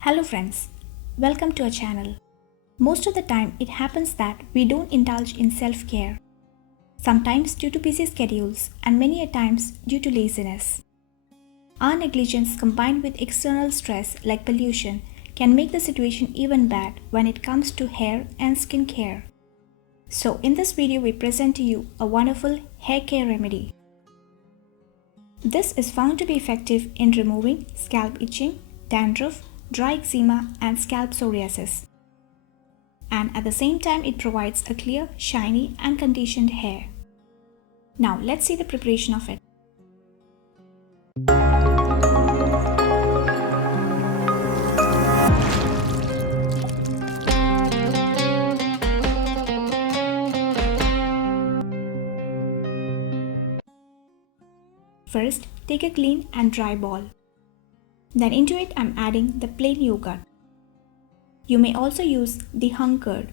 Hello friends, welcome to our channel. Most of the time it happens that we don't indulge in self-care, sometimes due to busy schedules and many a times due to laziness. Our negligence combined with external stress like pollution can make the situation even bad when it comes to hair and skin care. So in this video we present to you a wonderful hair care remedy. This is found to be effective in removing scalp itching, dandruff, dry eczema and scalp psoriasis. And at the same time it provides a clear, shiny and conditioned hair. Now let's see the preparation of it. First, take a clean and dry ball. Then into it I'm adding the plain yogurt. You may also use the hung curd.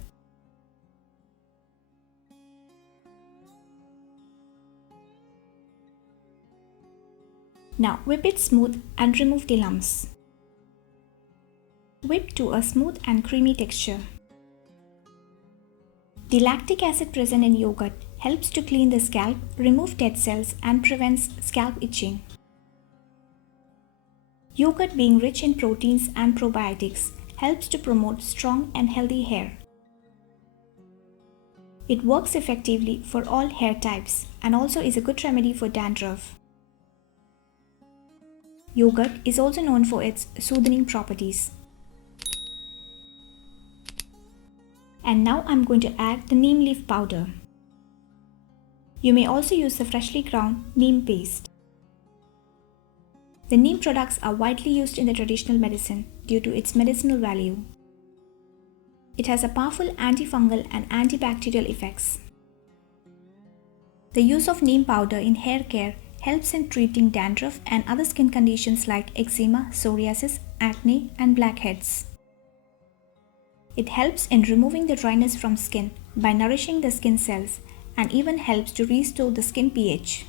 Now whip it smooth and remove the lumps. Whip to a smooth and creamy texture. The lactic acid present in yogurt helps to clean the scalp, remove dead cells and prevents scalp itching. Yogurt, being rich in proteins and probiotics, helps to promote strong and healthy hair. It works effectively for all hair types and also is a good remedy for dandruff. Yogurt is also known for its soothing properties. And now I'm going to add the neem leaf powder. You may also use the freshly ground neem paste. The neem products are widely used in the traditional medicine due to its medicinal value. It has a powerful antifungal and antibacterial effects. The use of neem powder in hair care helps in treating dandruff and other skin conditions like eczema, psoriasis, acne and blackheads. It helps in removing the dryness from skin by nourishing the skin cells and even helps to restore the skin pH.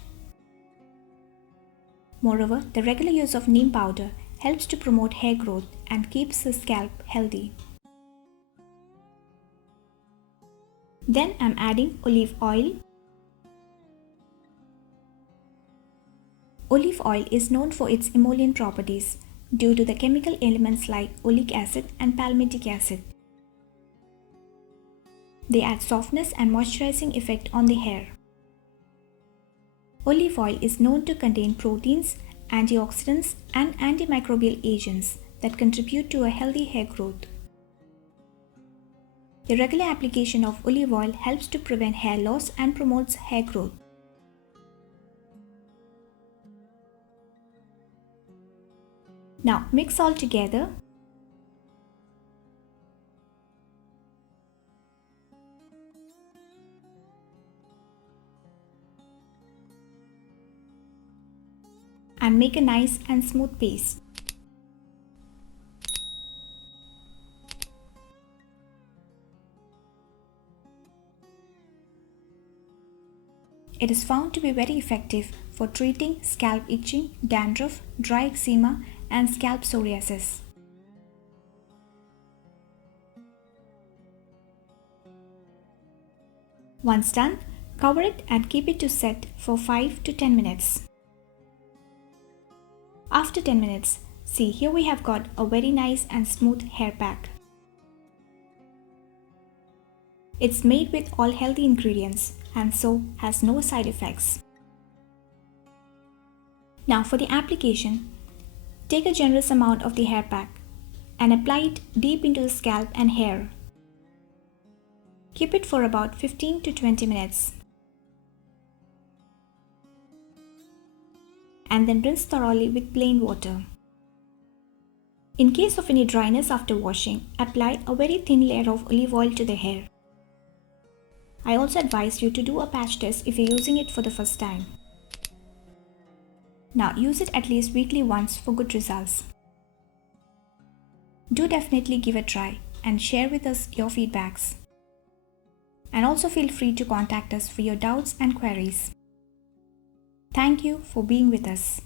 Moreover, the regular use of neem powder helps to promote hair growth and keeps the scalp healthy. Then I'm adding olive oil. Olive oil is known for its emollient properties due to the chemical elements like oleic acid and palmitic acid. They add softness and moisturizing effect on the hair. Olive oil is known to contain proteins, antioxidants and antimicrobial agents that contribute to a healthy hair growth. The regular application of olive oil helps to prevent hair loss and promotes hair growth. Now mix all together. And make a nice and smooth paste. It is found to be very effective for treating scalp itching, dandruff, dry eczema and scalp psoriasis. Once done, cover it and keep it to set for 5 to 10 minutes. After 10 minutes, see, here we have got a very nice and smooth hair pack. It's made with all healthy ingredients and so has no side effects. Now for the application, take a generous amount of the hair pack and apply it deep into the scalp and hair. Keep it for about 15 to 20 minutes. And then rinse thoroughly with plain water. In case of any dryness after washing, apply a very thin layer of olive oil to the hair. I also advise you to do a patch test if you're using it for the first time. Now use it at least weekly once for good results. Do definitely give it a try and share with us your feedbacks. And also feel free to contact us for your doubts and queries. Thank you for being with us.